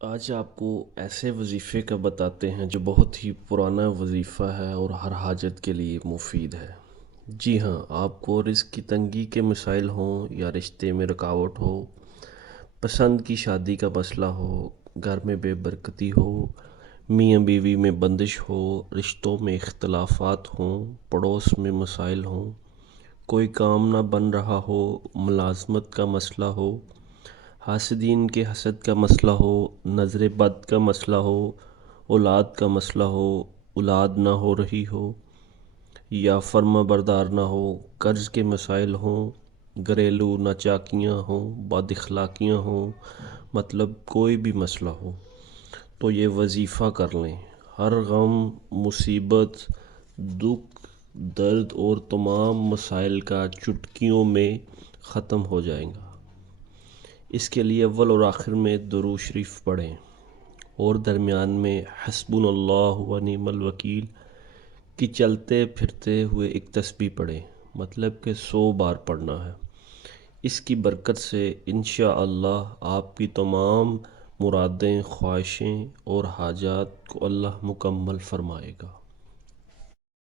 آج آپ کو ایسے وظیفے کا بتاتے ہیں جو بہت ہی پرانا وظیفہ ہے اور ہر حاجت کے لیے مفید ہے۔ جی ہاں، آپ کو رزق کی تنگی کے مسائل ہوں یا رشتے میں رکاوٹ ہو، پسند کی شادی کا مسئلہ ہو، گھر میں بے برکتی ہو، میاں بیوی میں بندش ہو، رشتوں میں اختلافات ہوں، پڑوس میں مسائل ہوں، کوئی کام نہ بن رہا ہو، ملازمت کا مسئلہ ہو، حاسدین کے حسد کا مسئلہ ہو، نظر بد کا مسئلہ ہو، اولاد کا مسئلہ ہو، اولاد نہ ہو رہی ہو یا فرما بردار نہ ہو، قرض کے مسائل ہوں، گھریلو ناچاکیاں ہوں، بد اخلاقیاں ہوں، مطلب کوئی بھی مسئلہ ہو تو یہ وظیفہ کر لیں۔ ہر غم، مصیبت، دکھ، درد اور تمام مسائل کا چٹکیوں میں ختم ہو جائے گا۔ اس کے لیے اول اور آخر میں درود شریف پڑھیں اور درمیان میں حسبنا اللہ و نعم الوکیل کی چلتے پھرتے ہوئے ایک تسبیح پڑھیں، مطلب کہ 100 بار پڑھنا ہے۔ اس کی برکت سے انشاءاللہ آپ کی تمام مرادیں، خواہشیں اور حاجات کو اللہ مکمل فرمائے گا۔